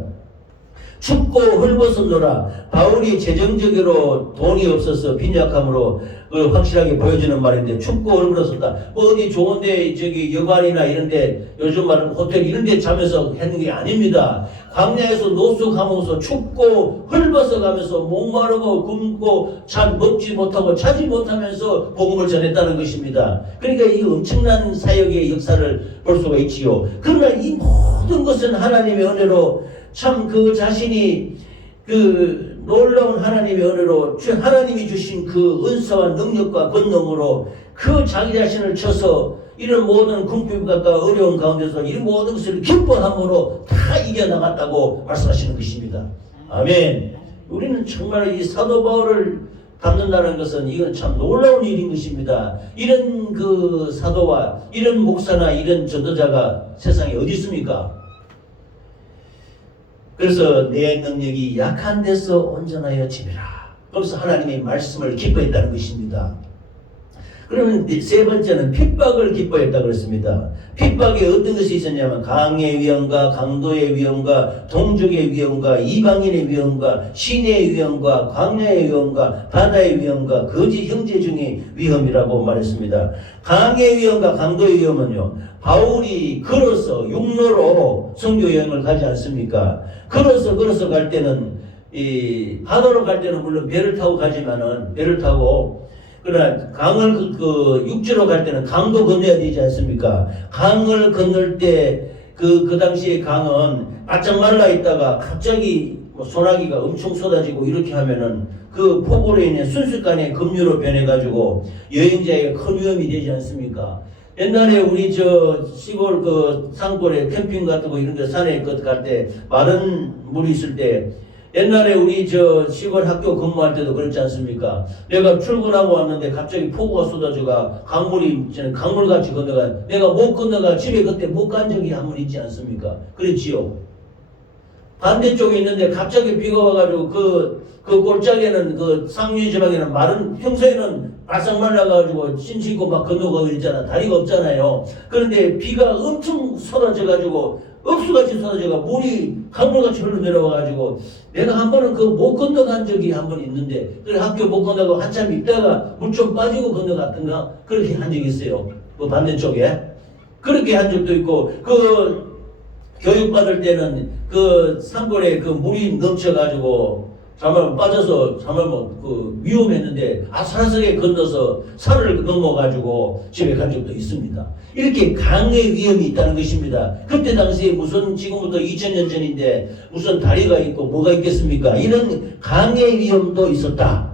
춥고 헐벗었노라. 바울이 재정적으로 돈이 없어서 빈약함으로 확실하게 보여주는 말인데 춥고 헐벗었다. 뭐 어디 좋은데 저기 여관이나 이런데 요즘 말은 호텔 이런데 자면서 하는 게 아닙니다. 광야에서 노숙하면서 춥고 헐벗어가면서 목마르고 굶고 잘 먹지 못하고 자지 못하면서 복음을 전했다는 것입니다. 그러니까 이 엄청난 사역의 역사를 볼 수가 있지요. 그러나 이 모든 것은 하나님의 은혜로 참 그 자신이 그 놀라운 하나님의 은혜로 하나님이 주신 그 은사와 능력과 권능으로 그 자기 자신을 쳐서 이런 모든 궁핍과 어려운 가운데서 이 모든 것을 기뻐함으로 다 이겨나갔다고 말씀하시는 것입니다. 아멘. 우리는 정말 이 사도 바울을 닮는다는 것은 이건 참 놀라운 일인 것입니다. 이런 그 사도와 이런 목사나 이런 전도자가 세상에 어디 있습니까? 그래서 내 능력이 약한 데서 온전하여 지배라. 그래서 하나님의 말씀을 기뻐했다는 것입니다. 그러면 세 번째는 핍박을 기뻐했다고 그랬습니다. 핍박에 어떤 것이 있었냐면 강의 위험과 강도의 위험과 동족의 위험과 이방인의 위험과 신의 위험과 광야의 위험과 바다의 위험과 거짓 형제 중의 위험이라고 말했습니다. 강의 위험과 강도의 위험은요, 바울이 걸어서 육로로 선교 여행을 가지 않습니까? 걸어서 갈 때는 이 바다로 갈 때는 물론 배를 타고 가지만은 배를 타고 그러나 강을 육지로 갈 때는 강도 건너야 되지 않습니까? 강을 건널 때 그 당시에 강은 바짝 말라 있다가 갑자기 뭐 소나기가 엄청 쏟아지고 이렇게 하면은 그 폭우로 인해 순식간에 급류로 변해가지고 여행자에게 큰 위험이 되지 않습니까? 옛날에 우리 저 시골 그 산골에 캠핑 같은 거 이런 데 산에 갈 때 마른 물이 있을 때 옛날에 우리 저 시골 학교 근무할 때도 그랬지 않습니까? 내가 출근하고 왔는데 갑자기 폭우가 쏟아져가 강물같이 건너가 내가 못 건너가 집에 그때 못 간 적이 한 번 있지 않습니까? 그렇지요. 반대쪽에 있는데 갑자기 비가 와가지고 그 골짜기에는 그 상류 지방에는 마른 평소에는 바싹 말라가지고 신치고 막 건너가고 있잖아. 다리가 없잖아요. 그런데 비가 엄청 쏟아져가지고 억수같이 쏟아져가 물이 강물같이 흘러내려와가지고 내가 한 번은 그 못 건너간 적이 한 번 있는데 그래 학교 못 건너고 한참 있다가 물 좀 빠지고 건너갔던가 그렇게 한 적이 있어요. 그 반대쪽에 그렇게 한 적도 있고 그 교육받을 때는 그 산골에 그 물이 넘쳐가지고 정말 빠져서 정말 그 위험했는데 아슬아슬하게 건너서 산을 넘어가지고 집에 간 적도 있습니다. 이렇게 강의 위험이 있다는 것입니다. 그때 당시에 무슨 지금부터 2000년 전인데 무슨 다리가 있고 뭐가 있겠습니까? 이런 강의 위험도 있었다.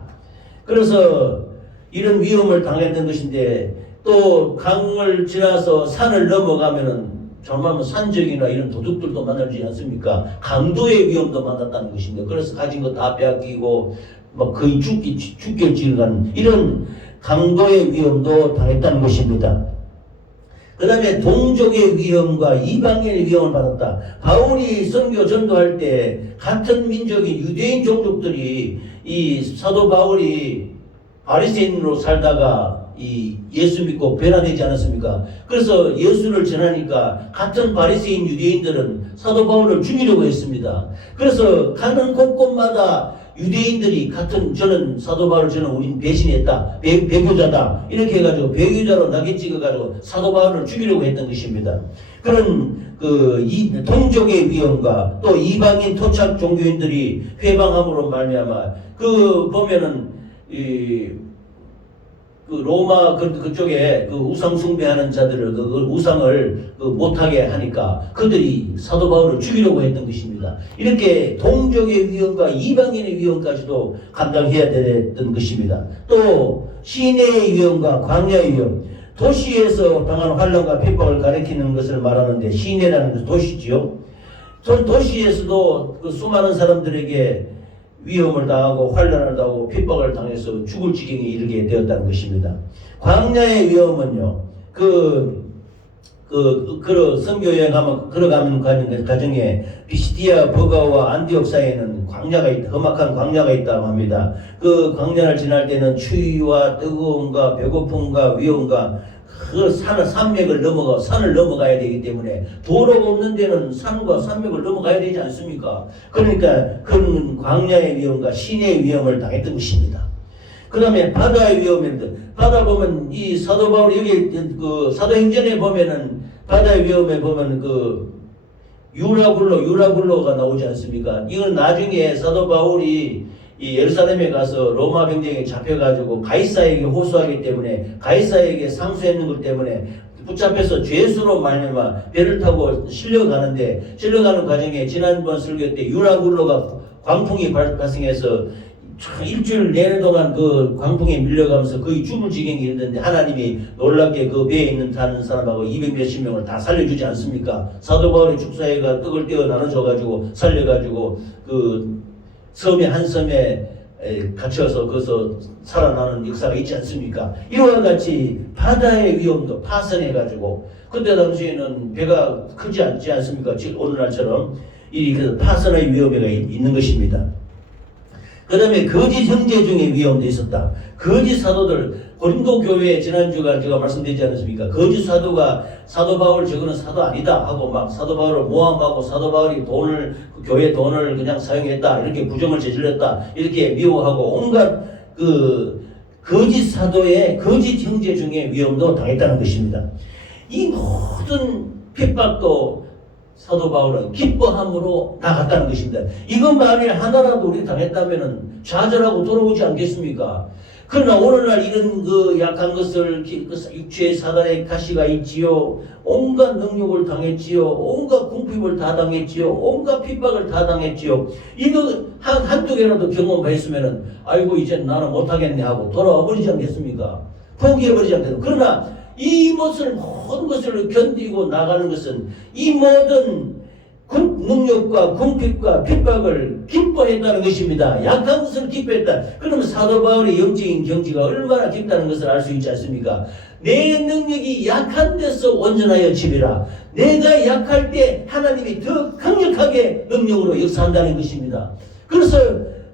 그래서 이런 위험을 당했던 것인데 또 강을 지나서 산을 넘어가면은 정말 산적이나 이런 도둑들도 만나지 않습니까? 강도의 위험도 만났다는 것인데 그래서 가진 거 다 빼앗기고 막 거의 죽게 지어간 이런 강도의 위험도 당했다는 것입니다. 그 다음에 동족의 위험과 이방인의 위험을 받았다. 바울이 선교 전도할 때 같은 민족인 유대인 종족들이 이 사도 바울이 바리새인으로 살다가 이 예수 믿고 변화되지 않았습니까? 그래서 예수를 전하니까 같은 바리새인 유대인들은 사도 바울을 죽이려고 했습니다. 그래서 가는 곳곳마다 유대인들이 같은 저는 사도 바울 저는 우린 배신했다, 배교자다 이렇게 해가지고 배교자로 낙인 찍어가지고 사도 바울을 죽이려고 했던 것입니다. 그런 이 동족의 위험과 또 이방인 토착 종교인들이 회방함으로 말미암아 보면은 로마 그쪽에 우상 숭배하는 자들을 그 우상을 못하게 하니까 그들이 사도 바울을 죽이려고 했던 것입니다. 이렇게 동족의 위험과 이방인의 위험까지도 감당해야 되던 것입니다. 또 시내의 위험과 광야의 위험, 도시에서 당한 환난과 핍박을 가리키는 것을 말하는데 시내라는 것은 도시지요. 도시에서도 그 수많은 사람들에게 위험을 당하고 환난을 당하고 핍박을 당해서 죽을 지경에 이르게 되었다는 것입니다. 광야의 위험은요, 선교여행 걸어가는 과정에 피시디아 버가와 안디옥 사이에는 광야가 있다, 험악한 광야가 있다고 합니다. 그 광야를 지날 때는 추위와 뜨거움과 배고픔과 위험과 산맥을 산을 넘어가야 되기 때문에 도로가 없는 데는 산과 산맥을 넘어가야 되지 않습니까? 그러니까 그런 광야의 위험과 시내의 위험을 당했던 것입니다. 그 다음에 바다의 위험인데, 바다 보면 이 사도 바울이 여기 사도행전에 보면은 바다의 위험에 보면 유라굴로가 나오지 않습니까? 이건 나중에 사도 바울이 이 예루살렘에 가서 로마 병정에 잡혀가지고 가이사에게 호소하기 때문에 가이사에게 상수했는 것 때문에 붙잡혀서 죄수로 말미암아 배를 타고 실려가는 과정에 지난번 설교 때 유라굴로가 광풍이 발생해서 일주일 내내 동안 그 광풍에 밀려가면서 거의 죽을 지경에 이르는데 하나님이 놀랍게 그 배에 있는 타는 사람하고 200몇십 명을 다 살려주지 않습니까? 사도 바울의 축사회가 떡을 떼어 나눠줘가지고 살려가지고 한 섬에 갇혀서 거기서 살아나는 역사가 있지 않습니까? 이와 같이 바다의 위험도 파선해가지고 그때 당시에는 배가 크지 않지 않습니까? 즉 오늘날처럼 이 파선의 위험이 있는 것입니다. 그 다음에 거짓 형제 중에 위험도 있었다. 거짓 사도들, 고린도 교회에 지난주가 제가 말씀드리지 않았습니까? 거짓 사도가 사도 바울 저거는 사도 아니다 하고 막 사도 바울을 모함하고 사도 바울이 교회 돈을 그냥 사용했다 이렇게 부정을 저질렀다 이렇게 미워하고 온갖 거짓 사도의 거짓 형제 중에 위험도 당했다는 것입니다. 이 모든 핍박도 사도 바울은 기뻐함으로 나갔다는 것입니다. 이것 만일 하나라도 우리 당했다면 좌절하고 돌아오지 않겠습니까? 그러나 오늘날 이런 약한 것을 육체의 사단의 가시가 있지요. 온갖 능욕을 당했지요. 온갖 궁핍을 다 당했지요. 온갖 핍박을 다 당했지요. 이거 한두 개라도 경험했으면은 아이고 이제 나는 못하겠네 하고 돌아와 버리지 않겠습니까? 포기해 버리지 않겠습니까? 그러나 이 모든 것을 견디고 나가는 것은 이 모든 능력과 궁핍과 핍박을 기뻐했다는 것입니다. 약한 것을 기뻐했다. 그러면 사도 바울의 영적인 경지가 얼마나 깊다는 것을 알 수 있지 않습니까? 내 능력이 약한 데서 온전하여 집이라. 내가 약할 때 하나님이 더 강력하게 능력으로 역사한다는 것입니다. 그래서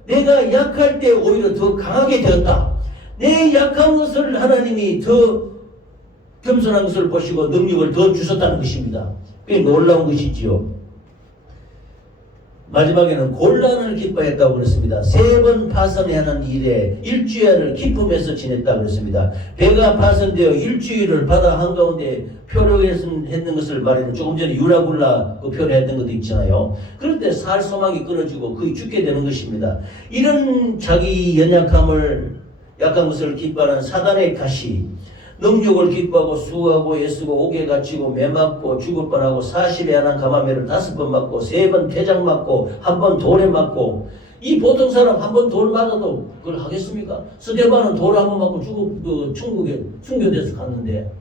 내가 약할 때 오히려 더 강하게 되었다. 내 약한 것을 하나님이 더 겸손한 것을 보시고 능력을 더 주셨다는 것입니다. 그게 놀라운 것이지요. 마지막에는 곤란을 기뻐했다고 그랬습니다. 3번 파선하는 일에 일주일을 기쁨에서 지냈다고 그랬습니다. 배가 파선되어 일주일을 바다 한가운데 표류했는 것을 말하는 조금 전에 유라굴라 그 표류했던 것도 있잖아요. 그럴 때 살 소망이 끊어지고 거의 죽게 되는 것입니다. 이런 자기 연약함을 약한 것을 기뻐하는 사단의 가시, 능력을 기뻐하고 수고하고 애쓰고 옥에 갇히고 매 맞고 죽을 뻔하고 40에 한한 가마매를 5번 맞고 3번 퇴장 맞고 1번 돌에 맞고, 이 보통 사람 1번 돌 맞아도 그걸 하겠습니까? 스데반은 돌 1번 맞고 천국에 순교돼서 갔는데,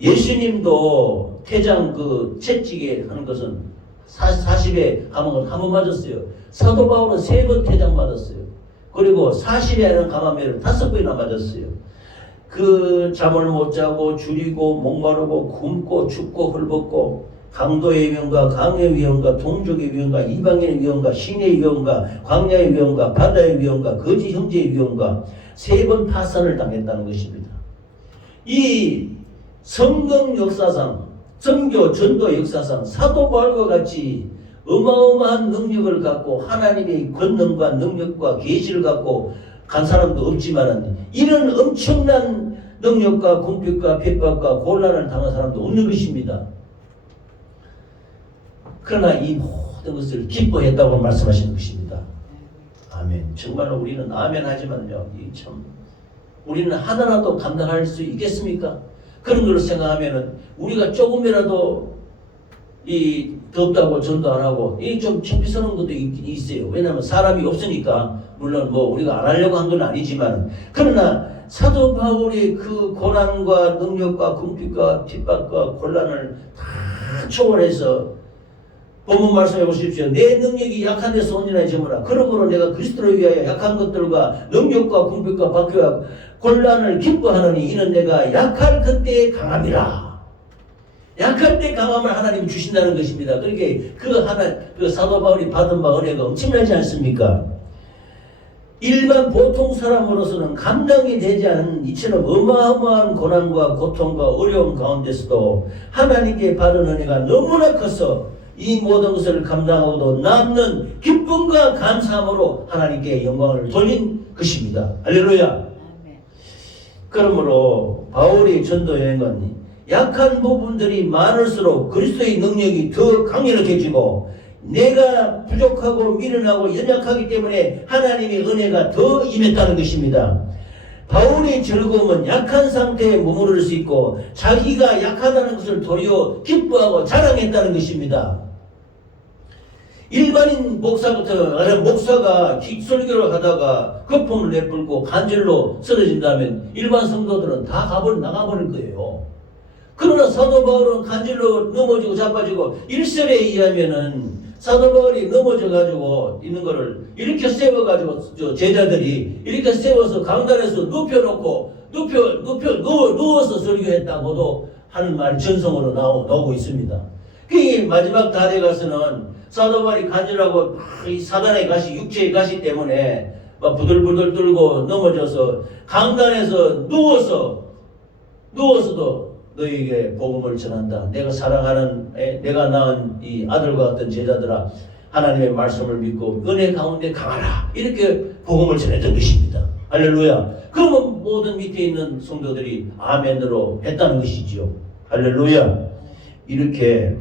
예수님도 퇴장 채찍에 하는 것은 40에 가면 1번 맞았어요. 사도 바울은 3번 퇴장 맞았어요. 그리고 40에 한한 가마매를 5번이나 맞았어요. 그 잠을 못 자고 줄이고 목마르고 굶고 춥고 헐벗고 강도의 위험과 강의 위험과 동족의 위험과 이방인의 위험과 신의 위험과 광야의 위험과 바다의 위험과 거짓 형제의 위험과 3번 파산을 당했다는 것입니다. 이 성경 역사상, 선교 전도 역사상 사도 바울과 같이 어마어마한 능력을 갖고 하나님의 권능과 능력과 계시를 갖고 간 사람도 없지만 이런 엄청난 능력과 공격과 핍박과 곤란을 당한 사람도 없는 것입니다. 그러나 이 모든 것을 기뻐했다고 말씀하시는 것입니다. 아멘. 정말로 우리는 아멘 하지만요, 우리는 하나라도 감당할 수 있겠습니까? 그런 걸 생각하면은 우리가 조금이라도 덥다고 전도 안 하고 좀 창피스러운 것도 있어요. 왜냐하면 사람이 없으니까. 물론 우리가 안 하려고 한 건 아니지만, 그러나 사도 바울의 그 고난과 능력과 궁핍과 핍박과 곤란을 다 초월해서 본문 말씀해 보십시오. 내 능력이 약한 데서 온전하게 점으라. 그러므로 내가 그리스도를 위하여 약한 것들과 능력과 궁핍과 박해와 곤란을 기뻐하느니 이는 내가 약할 그때에 강함이라. 약할 때 강함을 하나님이 주신다는 것입니다. 그렇게 그 사도 바울이 받은 바 은혜가 엄청나지 않습니까? 일반 보통 사람으로서는 감당이 되지 않은 이처럼 어마어마한 고난과 고통과 어려움 가운데서도 하나님께 받은 은혜가 너무나 커서 이 모든 것을 감당하고도 남는 기쁨과 감사함으로 하나님께 영광을 돌린 것입니다. 할렐루야. 그러므로 바울의 전도 여행은 약한 부분들이 많을수록 그리스도의 능력이 더 강력해지고 내가 부족하고 미련하고 연약하기 때문에 하나님의 은혜가 더 임했다는 것입니다. 바울의 즐거움은 약한 상태에 머무를 수 있고 자기가 약하다는 것을 도리어 기뻐하고 자랑했다는 것입니다. 일반인 목사가 설교를 하다가 거품을 내뿜고 간절로 쓰러진다면 일반 성도들은 다 나가버릴 거예요. 그러나 사도 바울은 간절로 넘어지고 자빠지고 일설에 의하면은 사도 바울이 넘어져가지고 있는 거를 이렇게 세워가지고 제자들이 이렇게 세워서 강단에서 눕혀놓고 누워서 설교했다고도 하는 말이 전성으로 나오고 있습니다. 그 마지막 달에 가서는 사도 바울이 간절하고 이 사단의 가시, 육체의 가시 때문에 막 부들부들 떨고 넘어져서 강단에서 누워서도 너희에게 복음을 전한다. 내가 사랑하는 내가 낳은 이 아들과 같은 제자들아, 하나님의 말씀을 믿고 은혜 가운데 강하라. 이렇게 복음을 전했던 것입니다. 할렐루야. 그러면 모든 밑에 있는 성도들이 아멘으로 했다는 것이지요. 할렐루야. 이렇게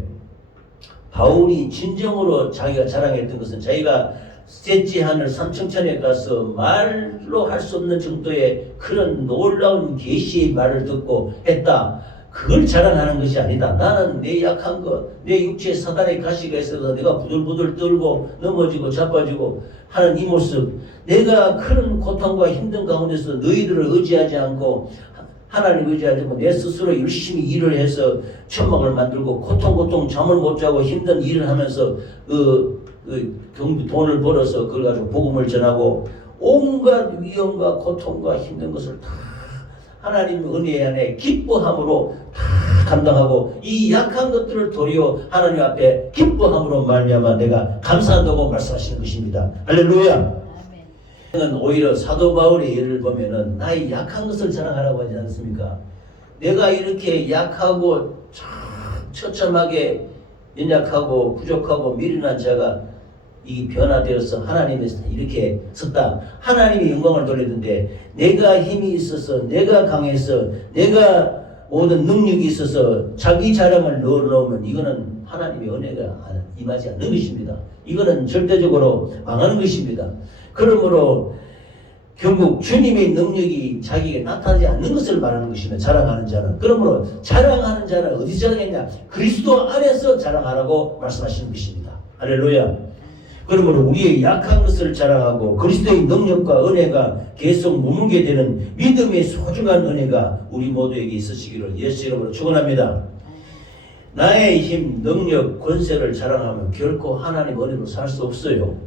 바울이 진정으로 자기가 자랑했던 것은 자기가 셋째 하늘 삼층천에 가서 말로 할 수 없는 정도의 그런 놀라운 계시의 말을 듣고 했다. 그걸 자랑하는 것이 아니다. 나는 내 약한 것, 내 육체에 사단의 가시가 있어서 내가 부들부들 떨고 넘어지고 자빠지고 하는 이 모습, 내가 그런 고통과 힘든 가운데서 너희들을 의지하지 않고 하나님을 의지하지 않고 내 스스로 열심히 일을 해서 천막을 만들고 고통 잠을 못 자고 힘든 일을 하면서 돈을 벌어서 그걸 가지고 복음을 전하고 온갖 위험과 고통과 힘든 것을 다 하나님 은혜 안에 기뻐함으로 다 감당하고 이 약한 것들을 도리어 하나님 앞에 기뻐함으로 말미암아 내가 감사한다고 말씀하시는 것입니다. 할렐루야. 오히려 사도 바울의 예를 보면은 나의 약한 것을 자랑하라고 하지 않습니까? 내가 이렇게 약하고 처참하게 연약하고 부족하고 미련한 자가 이 변화되어서 하나님의 이렇게 섰다. 하나님의 영광을 돌리는데 내가 힘이 있어서 내가 강해서 내가 모든 능력이 있어서 자기 자랑을 넣으면 이거는 하나님의 은혜가 임하지 않는 것입니다. 이거는 절대적으로 망하는 것입니다. 그러므로 결국 주님의 능력이 자기에게 나타나지 않는 것을 말하는 것이며 자랑하는 자는 그러므로 자랑하는 자는 어디 자랑했냐? 그리스도 안에서 자랑하라고 말씀하시는 것입니다. 할렐루야. 그러므로 우리의 약한 것을 자랑하고 그리스도의 능력과 은혜가 계속 머물게 되는 믿음의 소중한 은혜가 우리 모두에게 있으시기를 예수 이름으로 축원합니다. 나의 힘, 능력, 권세를 자랑하면 결코 하나님 은혜로 살 수 없어요.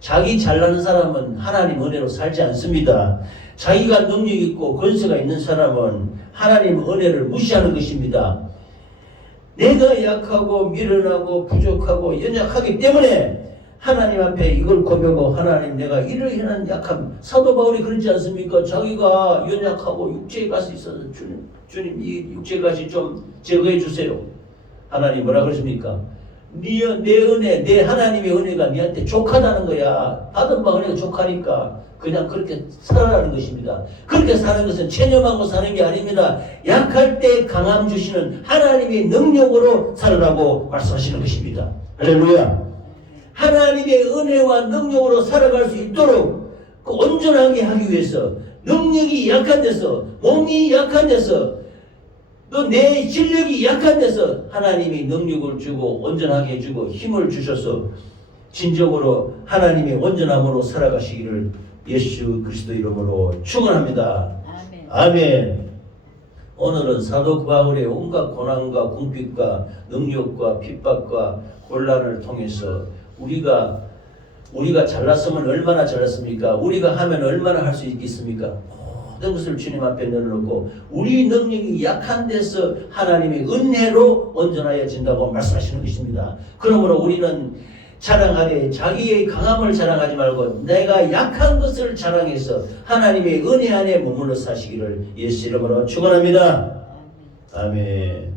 자기 잘나는 사람은 하나님 은혜로 살지 않습니다. 자기가 능력 있고 권세가 있는 사람은 하나님 은혜를 무시하는 것입니다. 내가 약하고 미련하고 부족하고 연약하기 때문에 하나님 앞에 이걸 고백하고 하나님 내가 이러이러한 약함 사도 바울이 그러지 않습니까? 자기가 연약하고 육체의 가시 있어서 주님 이 육체의 가시 좀 제거해 주세요. 하나님 뭐라 그러십니까? 내 은혜, 내 하나님의 은혜가 니한테 족하다는 거야. 받은 바 은혜가 족하니까 그냥 그렇게 살아라는 것입니다. 그렇게 사는 것은 체념하고 사는 게 아닙니다. 약할 때 강함 주시는 하나님의 능력으로 살아라고 말씀하시는 것입니다. 할렐루야. 하나님의 은혜와 능력으로 살아갈 수 있도록 그 온전하게 하기 위해서 능력이 약한 데서 몸이 약한 데서 또 내 실력이 약한 데서 하나님이 능력을 주고 온전하게 해주고 힘을 주셔서 진정으로 하나님의 온전함으로 살아가시기를 예수 그리스도 이름으로 축원합니다. 아멘. 아멘. 오늘은 사도 바울의 온갖 고난과 궁핍과 능력과 핍박과 곤란을 통해서 우리가 잘났으면 얼마나 잘났습니까? 우리가 하면 얼마나 할 수 있겠습니까? 모든 것을 주님 앞에 내려놓고 우리 능력이 약한 데서 하나님의 은혜로 온전하여진다고 말씀하시는 것입니다. 그러므로 우리는 자랑하되 자기의 강함을 자랑하지 말고 내가 약한 것을 자랑해서 하나님의 은혜 안에 머물러 사시기를 예수 이름으로 축원합니다. 아멘.